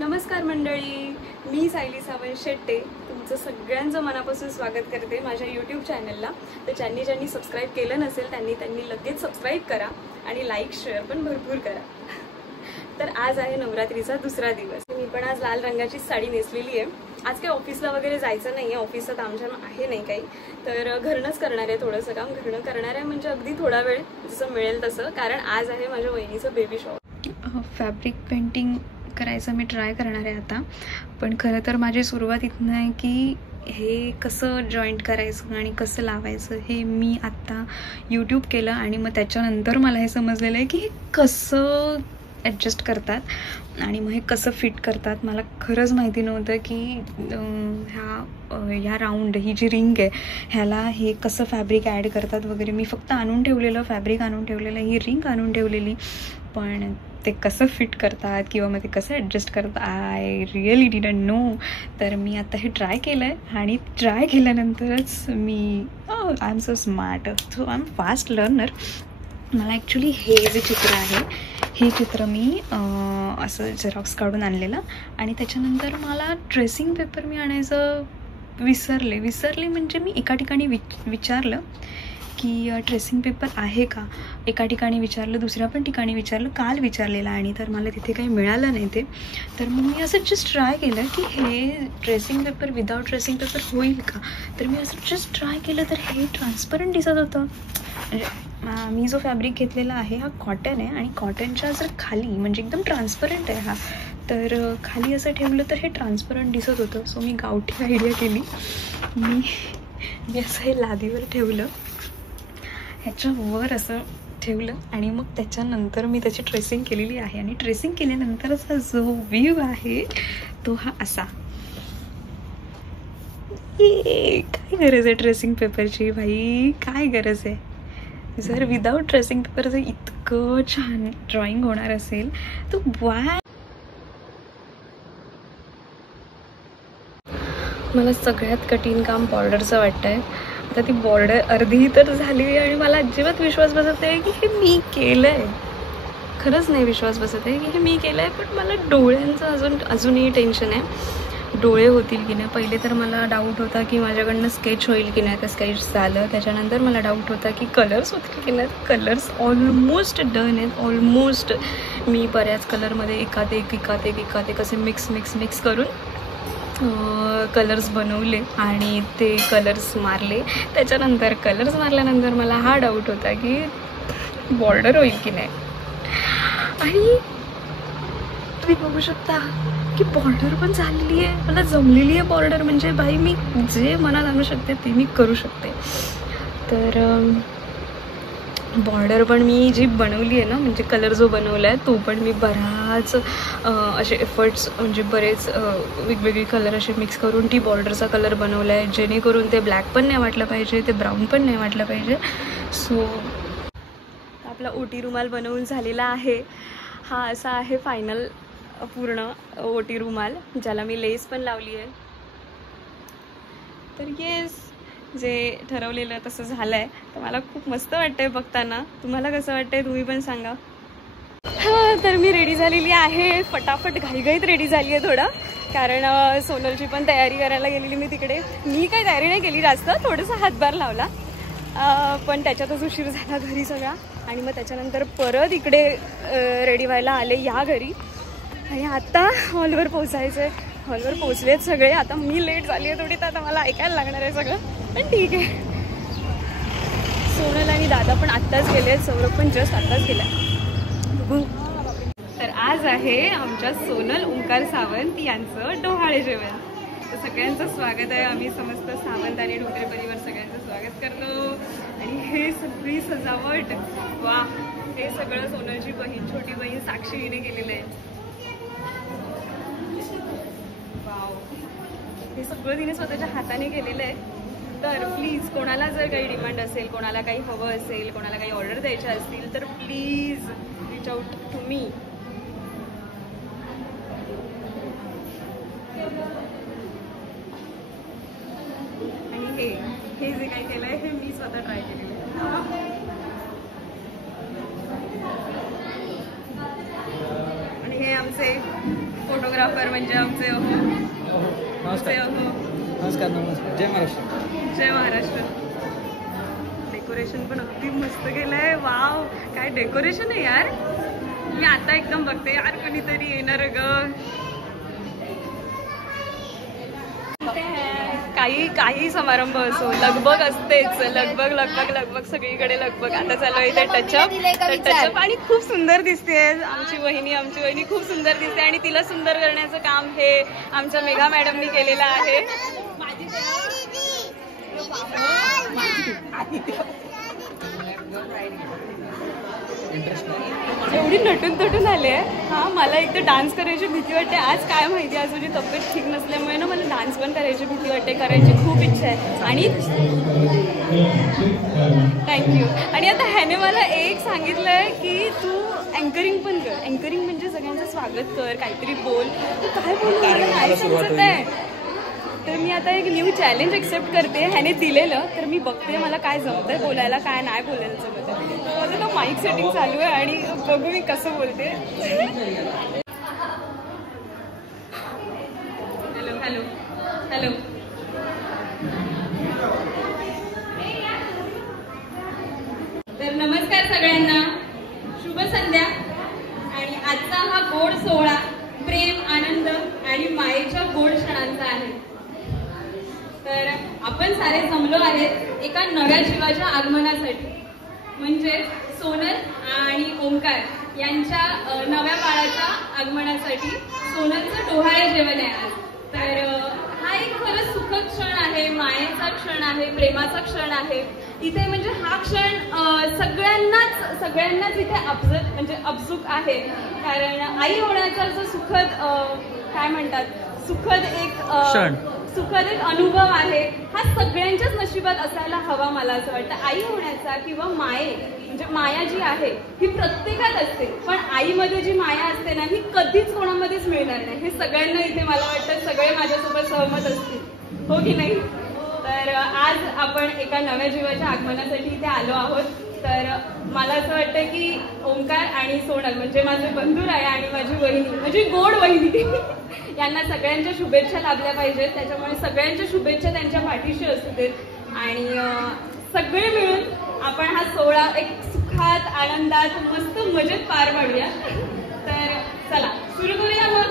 नमस्कार मंडळी, मी सायली सावंत शेट्टे तुमचं सगळ्यांचं मनापासून स्वागत करते माझ्या यूट्यूब चॅनलला. तर ज्यांनी सबस्क्राईब केलं नसेल त्यांनी लगेच सबस्क्राईब करा आणि लाईक शेअर पण भरपूर करा. तर आज आहे नवरात्रीचा दुसरा दिवस. मी पण आज लाल रंगाची साडी नेसलेली आहे. आज काही ऑफिसला वगैरे जायचं नाही आहे, ऑफिसचं तामझाम आहे नाही काही, तर घरनंच करणार आहे. थोडंसं काम घरनं करणार आहे, म्हणजे अगदी थोडा वेळ जसं मिळेल तसं, कारण आज आहे माझ्या वहिनीचं बेबी शॉवर. फॅब्रिक पेंटिंग करायचं मी ट्राय करणार आहे आता. पण खरं तर माझी सुरुवात इथनं आहे की हे कसं जॉईंट करायचं आणि कसं लावायचं हे मी आत्ता यूट्यूब केलं आणि मग त्याच्यानंतर मला हे समजलेलं आहे की हे कसं ॲडजस्ट करतात आणि मग हे कसं फिट करतात. मला खरंच माहिती नव्हतं की ह्या राऊंड ही जी रिंग आहे ह्याला हे कसं फॅब्रिक ॲड करतात वगैरे. मी फक्त आणून ठेवलेलं फॅब्रिक, आणून ठेवलेलं, ही रिंग आणून ठेवलेली, पण ते कसं फिट करतात किंवा मग ते कसं ॲडजस्ट करतात आय रिअली डिडंट नो. तर मी आता हे ट्राय केलं आहे आणि ट्राय केल्यानंतरच मी I am so smart, so I am fast learner. मला ॲक्च्युली हे जे चित्र आहे हे चित्र मी असं झेरॉक्स काढून आणलेलं आणि त्याच्यानंतर मला ट्रेसिंग पेपर मी आणायचं विसरले म्हणजे मी एका ठिकाणी विचारलं की ट्रेसिंग पेपर आहे का. एका ठिकाणी विचारलं, दुसऱ्या पण ठिकाणी विचारलं, काल विचारलेलं आणि तर मला तिथे काही मिळालं नाही ते. तर मग मी असं जस्ट ट्राय केलं की हे tracing paper without tracing paper होईल का. तर मी असं जस्ट ट्राय केलं तर हे ट्रान्सपरंट दिसत होतं. मी जो फॅब्रिक घेतलेला आहे हा कॉटन आहे आणि कॉटनच्या जर खाली म्हणजे एकदम ट्रान्सपरंट आहे हा, तर खाली असं ठेवलं तर हे ट्रान्सपरंट दिसत होतं. सो मी गावठी आयडिया केली, मी असं हे लादीवर ठेवलं, ह्याच्यावर असं ठेवलं आणि मग त्याच्यानंतर मी त्याची ट्रेसिंग केलेली आहे. आणि ट्रेसिंग केल्यानंतरचा जो व्ह्यू आहे तो हा असा. काय गरज आहे ट्रेसिंग पेपरची भाई, काय गरज आहे. जर विदाउट ट्रेसिंग पेपर जर इतकं छान ड्रॉइंग होणार असेल तर वाय. मला सगळ्यात कठीण काम बॉर्डरचं वाटतं आहे. आता ती बॉर्डर अर्धी तर झाली आहे आणि मला अजिबात विश्वास बसत आहे की हे मी केलं आहे. खरंच नाही विश्वास बसत आहे की हे मी केलं आहे. पण मला डोळ्यांचं अजूनही टेन्शन आहे, डोळे होतील की नाही. पहिले तर मला डाऊट होता की माझ्याकडनं स्केच होईल की नाही, तर स्केच झालं. त्याच्यानंतर मला डाऊट होता की कलर्स होतील की नाही. कलर्स ऑलमोस्ट डन आहेत, ऑलमोस्ट. मी बऱ्याच कलरमध्ये एकात एक असे मिक्स करून कलर्स बनवले आणि ते कलर्स मारले. त्याच्यानंतर कलर्स मारल्यानंतर मला हा डाऊट होता की बॉर्डर होईल की नाही. आणि तुम्ही बघू शकता की बॉर्डर पण झालेली आहे, मला जमलेली आहे बॉर्डर. म्हणजे बाई मी जे मनात आणू शकते ते मी करू शकते. तर बॉर्डर पण मी जी बनवली आहे ना, म्हणजे कलर जो बनवला आहे तो पण मी बराच असे एफर्ट्स म्हणजे बरेच वेगवेगळे कलर असे मिक्स करून ती बॉर्डरचा कलर बनवला आहे, जेणेकरून ते ब्लॅक पण नाही वाटलं पाहिजे, ते ब्राऊन पण नाही वाटलं पाहिजे. सो आपला ओटी रुमाल बनवून झालेला आहे. हा असा आहे फायनल पूर्ण ओटी रुमाल, ज्याला मी लेस पण लावली आहे. तर येस, जे ठरवलेलं तसं झालं आहे. तर मला खूप मस्त वाटतंय बघताना. तुम्हाला कसं वाटतंय तुम्ही पण सांगा. तर मी रेडी झालेली आहे, फटाफट घाईघाईत रेडी झाली आहे थोडं, कारण सोनलची पण तयारी करायला गेलेली मी तिकडे. मी काही तयारी नाही केली जास्त, थोडंसं हातभार लावला, पण त्याच्यातच उशीर झाला घरी सगळा. आणि मग त्याच्यानंतर परत इकडे रेडी व्हायला आले या घरी आणि आता हॉलवर पोचायचं आहे. हॉलवर पोचलेत सगळे. आता मी लेट झाली आहे थोडी, तर आता मला ऐकायला लागणार आहे सगळं, पण ठीक आहे. सोनल आणि दादा पण आत्ताच गेले आहेत, सौरभ पण जस्ट आत्ताच गेला. बघू. तर आज आहे आमच्या सोनल ओंकार सावंत यांचं डोहाळे जेवण. तर सगळ्यांचं स्वागत आहे. आम्ही समस्त सावंत आणि ढोकरे परिवार सगळ्यांचं स्वागत करतो. आणि हे सगळी सजावट, वा, हे सगळं सोनलची बहीण, छोटी बहीण साक्षी हिने केलेलं आहे. वाव, हे सगळं तिने स्वतःच्या हाताने केलेलं आहे. तर प्लीज कोणाला जर काही डिमांड असेल, कोणाला काही हवं असेल, कोणाला काही ऑर्डर द्यायच्या असतील तर please reach out to me. आणि हे जे काही केलं आहे हे मी स्वतः ट्राय केलेलं आहे. आणि हे आमचं आमचे फोटोग्राफर म्हणजे आमचे नमस्कार नमस्कार नमस्कार. जय महाराष्ट्र. जय महाराष्ट्र. डेकोरेशन पण अगदी मस्त केलंय. वाव, काय डेकोरेशन आहे यार. मी आता एकदम बघते यार कोणीतरी येणार ग. काही समारंभ असो लगबग असतेच. लगबग सगळीकडे लगबग. आता चालू आहे इथे टचअप आणि खूप सुंदर दिसते आमची वहिनी खूप सुंदर दिसते आणि तिला सुंदर करण्याचं काम हे आमच्या मेघा मॅडमनी केलेलं आहे. एवढी नटून आले. हा, मला एक तर डान्स करायची भीती वाटते. आज काय माहिती, आज माझी तब्येत ठीक नसल्यामुळे ना मला डान्स पण करायची भीती वाटते. करायची खूप इच्छा आहे. आणि थँक्यू. आणि आता ह्याने मला एक सांगितलंय की तू अँकरिंग पण कर. अँकरिंग म्हणजे सगळ्यांचं स्वागत कर, काहीतरी बोल. तू काय बोलू मला नाही समजत आहे. तर मी आता एक न्यू चॅलेंज एक्सेप्ट करते. ह्याने दिलेलं तर मी बघते मला काय जमतंय बोलायला, काय नाही बोलायला जमत आहे. माझं तर माईक सेटिंग चालू आहे आणि बघू मी कसं बोलते. Hello hello hello. तर नमस्कार सगळ्यांना, शुभ संध्या. आणि आजचा हा गोड सोहळा प्रेम, आनंद आणि मायेच्या गोड क्षणांचा आहे. तर आपण सारे जमलो आहेत एका नव्या जीवाच्या आगमनासाठी. म्हणजे सोनल आणि ओंकार यांच्या नव्या बाळाच्या आगमनासाठी. सोनलचं डोहाळे जेवण आहे आज. तर हा एक खरंच सुखद क्षण आहे, मायेचा क्षण आहे, प्रेमाचा क्षण आहे. इथे म्हणजे हा क्षण सगळ्यांनाच इथे अपसूक आहे. कारण आई होण्याचा जो सुखद काय म्हणतात, सुखद एक अनुभव आहे. हा सगळ्यांच्याच नशिबात असायला हवा मला असं वाटतं. आई होण्याचा किंवा म्हणजे माया जी आहे ही प्रत्येकात असते. पण आईमध्ये जी माया असते ना ही कधीच कोणामध्येच मिळणार नाही. हे सगळ्यांना इथे मला वाटतं सगळे माझ्यासोबत सहमत असतील, हो की नाही. तर आज आपण एका नव्या जीवाच्या आगमनासाठी इथे आलो आहोत. तर मला असं वाटतं की ओंकार आणि सोनल म्हणजे माझे बंधू आहे आणि माझी वहिनी, माझी गोड वहिनी, यांना सगळ्यांच्या शुभेच्छा लाभल्या पाहिजेत. त्याच्यामुळे सगळ्यांच्या शुभेच्छा त्यांच्या पाठीशी असू देत. आणि सगळे मिळून आपण हा सोहळा एक सुखात, आनंदात, मस्त मजेत पार पाडूया. तर चला सुरू करूया मग.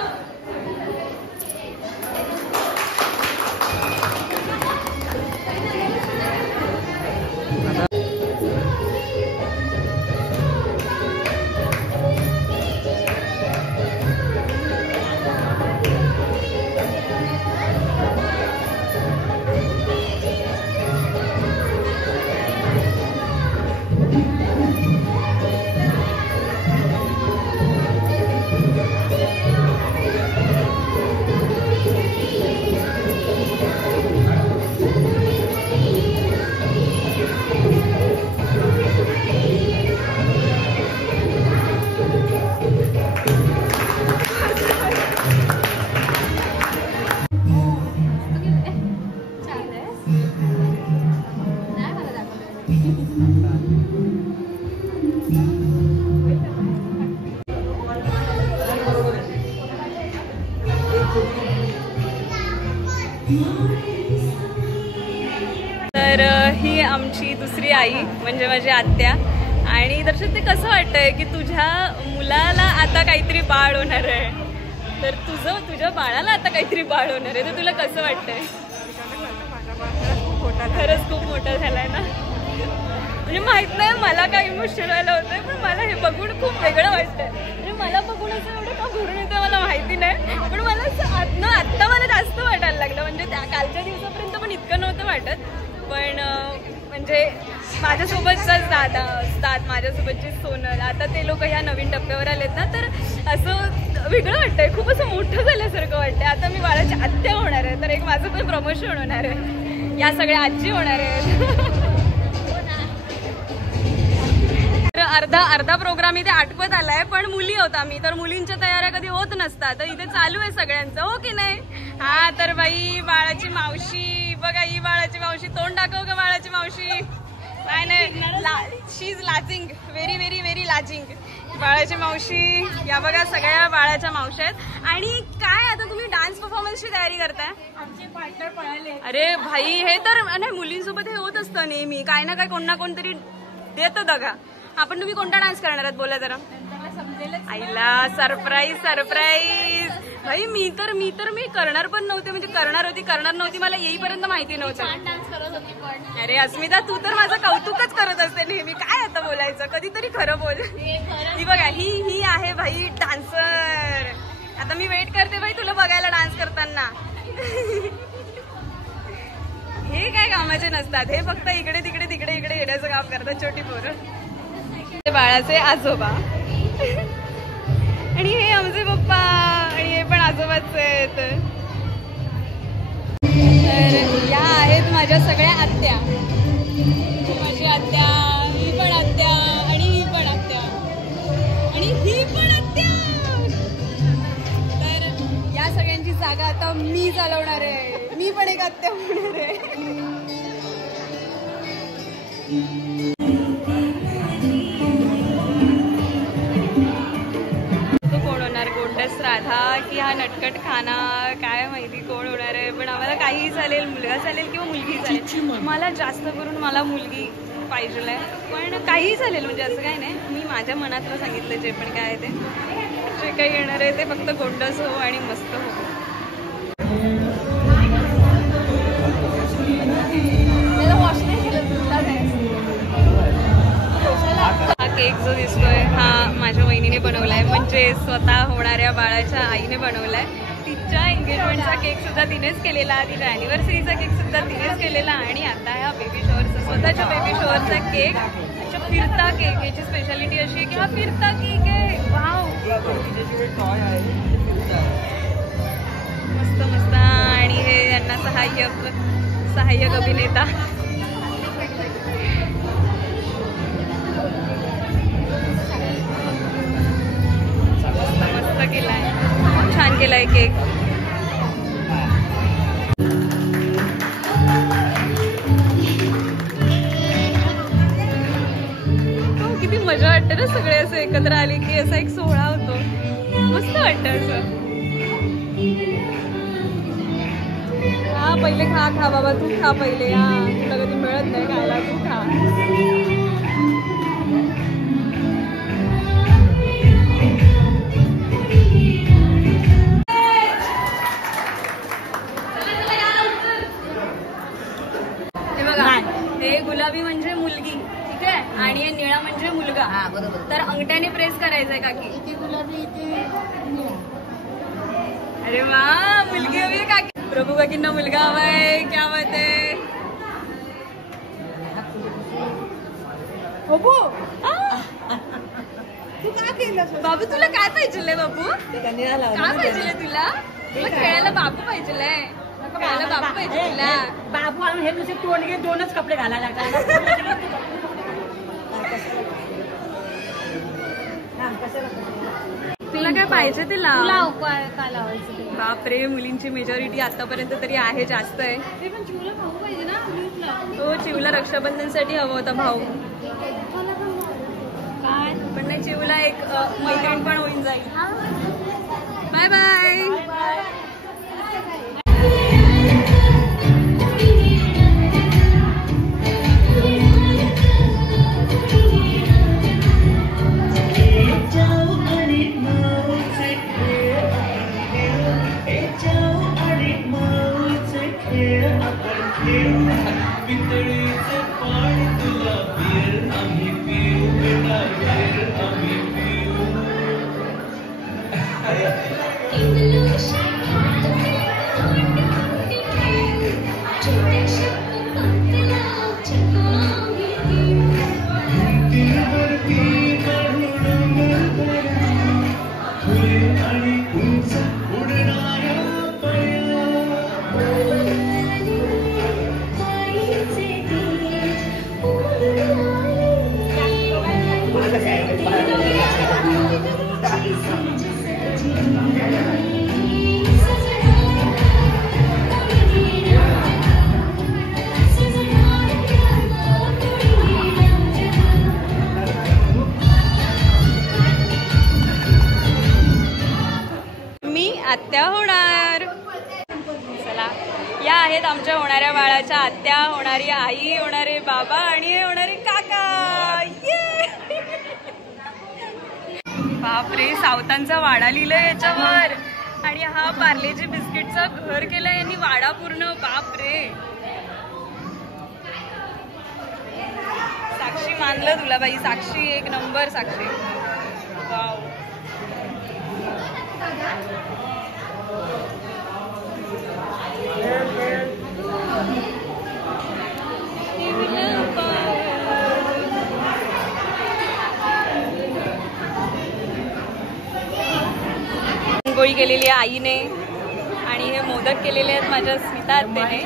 तर ही आमची दुसरी आई म्हणजे माझी आत्या. आणि दर्शक ते कसं वाटतंय की तुझ्या मुलाला आता काहीतरी बाळ होणार आहे. तर तुझ्या बाळाला आता काहीतरी बाळ होणार आहे. तर तुला कसं वाटतंय? खरंच खूप मोठा झालाय ना. म्हणजे माहित नाही मला काय इमोशनल व्हायला होतंय, पण मला हे बघून खूप वेगळं वाटतंय. म्हणजे मला बघून असं एवढं का भरून येतं मला माहिती नाही, पण मला असं आत्ता मला जास्त वाटायला लागलं. म्हणजे त्या कालच्या दिवसापर्यंत पण इतकं नव्हतं वाटत. पण म्हणजे माझ्यासोबतचाच दादा असतात, माझ्यासोबतची सोनल, आता ते लोक ह्या नवीन टप्प्यावर आलेत ना, तर असं वेगळं वाटतंय. खूप असं मोठं झाल्यासारखं वाटतंय. आता मी बाळाची आत्या होणार आहे, तर एक माझं पण प्रमोशन होणार आहे, या सगळ्या आजी होणार आहेत. अर्धा प्रोग्राम इथे आटपत आलाय, पण मुली होत आम्ही, तर मुलींच्या तयाऱ्या कधी होत नसतात. तर इथे चालू आहे सगळ्यांचं, हो की नाही. हा तर बाई बाळाची मावशी बघा, ही बाळाची मावशी. तोंड दाखव का बाळाची मावशी? नाही शी इज लाजिंग, व्हेरी व्हेरी व्हेरी लाजिंग. बाळाची मावशी, या बघा सगळ्या बाळाच्या मावशी आहेत. आणि काय आता तुम्ही डान्स परफॉर्मन्सची तयारी करताय? आमचे पार्टनर पळाले. अरे भाई, हे तर नाही, मुलींसोबत हे होत असतं नेहमी, काय ना काय कोण ना कोणतरी देतं दगा. आपण तुम्ही कोणता डान्स करणार आहात बोला जरा. आईला सरप्राईज सरप्राईज. भाई मी करणार पण नव्हते, म्हणजे करणार नव्हती मला येईपर्यंत माहिती नव्हतं. डान्स करत होती पण. अरे अस्मिता, तू तर माझं कौतुकच करत असते नेहमी. काय आता बोलायचं, कधीतरी खरं बोल. ही बघा, ही आहे भाई डान्सर. आता मी वेट करते भाई तुला बघायला डान्स करताना. हे काय कामाचे नसतात, हे फक्त इकडे तिकडे येण्याचं काम करतात छोटी पोरं. बाळाचे आजोबा आणि हे आमचे पप्पा, आणि हे पण आजोबाच आहेत. तर या आहेत माझ्या सगळ्या आत्या. माझी आत्या, ही पण आत्या, आणि ही पण आत्या, आणि ही पण आत्या. तर या सगळ्यांची जागा आता मी चालवणार आहे. मी पण एक आत्या होणार आहे. गोंडस राधा की हा नटकट खाना, काय माहिती कोण होणार आहे. पण आम्हाला काहीही चालेल, मुलगा चालेल किंवा मुलगी चालेल. मला जास्त करून मला मुलगी पाहिजे आहे, पण काहीही चालेल, म्हणजे असं काही नाही. मी माझ्या मनातलं सांगितलं जे पण काय आहे ते, जे काही येणार आहे ते फक्त गोंडस हो आणि मस्त हो. हा केक जो दिसतोय हा माझ्या वहिनीने बनवलाय, म्हणजे स्वतः होणाऱ्या बाळाच्या आईने बनवलाय. तिच्या एंगेजमेंटचा केक सुद्धा तिनेच केलेला, तिच्या अॅनिव्हर्सरीचा केक सुद्धा तिनेच केलेला, आणि आता ह्या बेबी शॉवरचा, स्वतःच्या बेबी शॉवरचा केक, फिरता केक. याची स्पेशालिटी अशी की हा फिरता केक आहे. वाव, मस्त मस्त. आणि हे यांना सहाय्यक अभिनेता. मस्त केलाय, खूप छान केलाय केक. किती मजा वाटते ना सगळे असं एकत्र आले की असा एक सोहळा होतो. मस्त वाटतं असं. हा पहिले खा बाबा, तू खा पहिले. हा तुला कधी मिळत नाही खायला, तू खा. हे गुलाबी म्हणजे मुलगी, ठीक आहे, आणि हे निळा म्हणजे मुलगा. तर अंगठ्याने प्रेस करायचंय काकी. गुलाबी इथे. अरे वा, मुलगी हवी आहे काकी. प्रभू काकींना मुलगा हवाय, क्या बात आहे. बाबू तू काय केलं बाबू, तुला काय पाहिजे बाबू, काय पाहिजे तुला? तुला खेळायला बाबू पाहिजे, बाबू पाहिजे तुला. बाबू आणून हे तुझे तोंडगे 2च कपडे घालायला लागतात. तुला काय पाहिजे तिला? काय लावायचं? बापरे, मुलींची मेजॉरिटी आतापर्यंत तरी आहे, जास्त आहे. पण चिवला भाऊ पाहिजे ना. हो, चिवला रक्षाबंधनसाठी हवा होता भाऊ. काय पण नाही, चिवला एक मैत्रीण पण होऊन जाईल. Bye bye. मी आत्या होणार. चला, या आहेत आमच्या होणाऱ्या बाळाच्या आत्या, होणारी आई, होणारे बाबा आणि होणारे काका. बापरे, सावतांचा वाडा लिहिलंय याच्यावर. आणि हा पार्लेजी बिस्किटचं घर केलंय यांनी, वाडा पूर्ण. बापरे, साक्षी मानलं तुला बाई, साक्षी एक नंबर. साक्षी वाव. गोळी केलेली आहे आईने आणि हे मोदक केलेले आहेत माझ्या स्मिता आत्याने.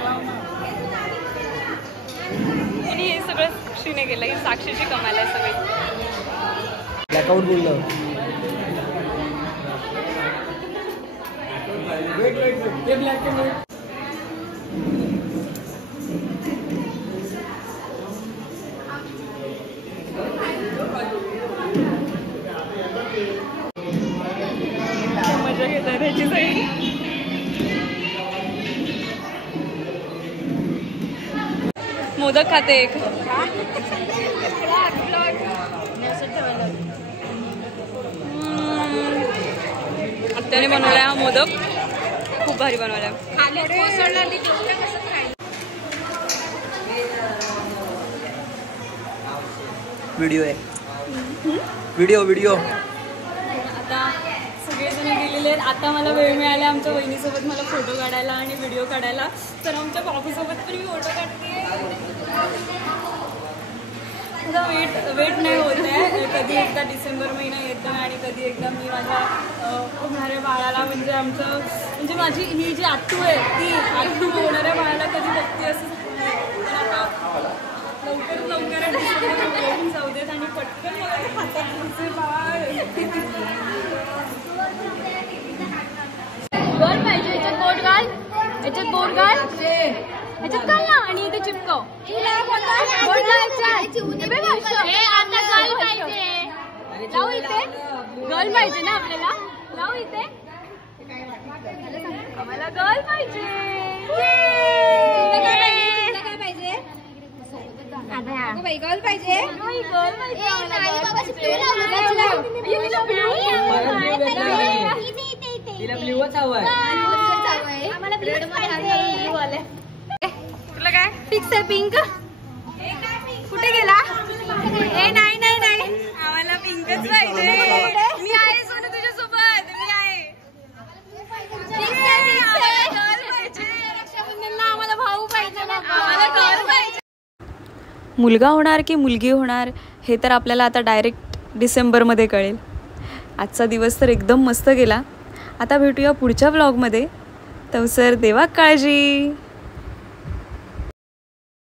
आणि हे सगळं साक्षीने केलं. ही साक्षीची कमाल आहे सगळी. ब्लॅकआउट बोललं. मजा घेत आहे त्याची सगळी. मोदक खाते एक. आत्याने बनवलाय हा मोदक, खूप भारी बनवलाय. व्हिडिओ आहे, व्हिडिओ. आता सगळेजण गेलेले आहेत. आता मला वेळ मिळाला आमच्या वहिनीसोबत मला फोटो काढायला आणि व्हिडिओ काढायला. तर आमच्या बाबूसोबत पण मी फोटो काढते. आता वेट नाही होत आहे. कधी एकदा डिसेंबर महिना येतो आणि कधी एकदा मी माझ्या होणाऱ्या बाळाला, म्हणजे आमचं, म्हणजे माझी ही जी आत्तू आहे ती आत्तू होणाऱ्या बाळाला कधी बघते असं. तर आता लवकर डिसेंबर जाऊ देत आणि पटकन हातात बाळ. गोल पाहिजे, याच्यात बोट घाल, याच्यात बोट घाल, याच्यात घाल ना आणि इथे चिपकव. लावू इथे. गर्ल पाहिजे ना आपल्याला, लावू इथे. आम्हाला गर्ल पाहिजे. काय पाहिजे? गर्ल पाहिजे. तिला ब्ल्यूच हवंय. तुला काय फिक्स आहे पिंक. कुठे गेला? नाही आम्हाला पिंकच पाहिजे. मी आहे सोनू तुझ्यासोबत. मी आहे. आम्हाला भाऊ पाहिजे. आम्हाला गर्ल पाहिजे. मुलगा होणार की मुलगी होणार हे तर आपल्याला आता डायरेक्ट डिसेंबरमध्ये कळेल. आजचा दिवस तर एकदम मस्त गेला. आता भेटूया पुढच्या व्लॉगमध्ये. तवसर देवा काळजी.